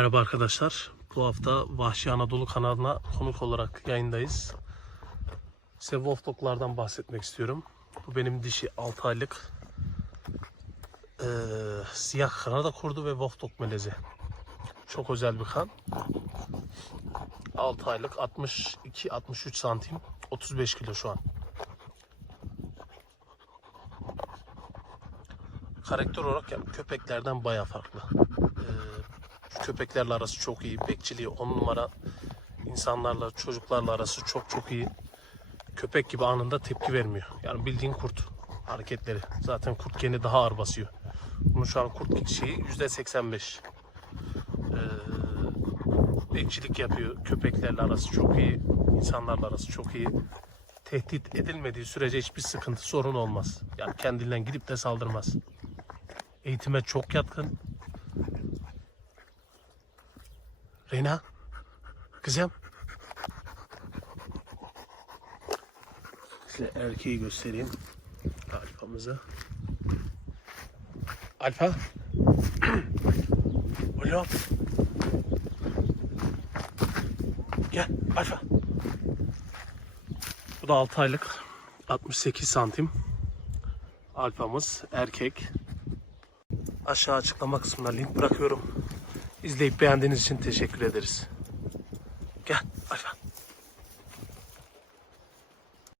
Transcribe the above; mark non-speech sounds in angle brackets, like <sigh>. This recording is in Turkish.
arkadaşlar. Bu hafta Vahşi Anadolu kanalına konuk olarak yayındayız. Size Wolf Dog'lardan bahsetmek istiyorum. Bu benim dişi 6 aylık eee, siyah Kanada kurdu ve Wolf Dog melezi. Çok özel bir kan. 6 aylık 62-63 santim 35 kilo şu an. Karakter olarak yani köpeklerden baya farklı. Ee, köpeklerle arası çok iyi. Bekçiliği 10 numara. insanlarla, çocuklarla arası çok çok iyi. Köpek gibi anında tepki vermiyor. Yani bildiğin kurt hareketleri. Zaten kurt geni daha ağır basıyor. Bunun şu an kurt şeyi %85. Ee, bekçilik yapıyor. Köpeklerle arası çok iyi. insanlarla arası çok iyi. Tehdit edilmediği sürece hiçbir sıkıntı, sorun olmaz. Yani kendinden gidip de saldırmaz. Eğitime çok yatkın. Reyna. Kızım. Size erkeği göstereyim. Alfamızı. Alfa. <clears throat> Oğlum. Gel Alfa. Bu da 6 aylık. 68 santim. Alfamız erkek. Aşağı açıklama kısmına link bırakıyorum. İzleyip beğendiğiniz için teşekkür ederiz. Gel Alfa.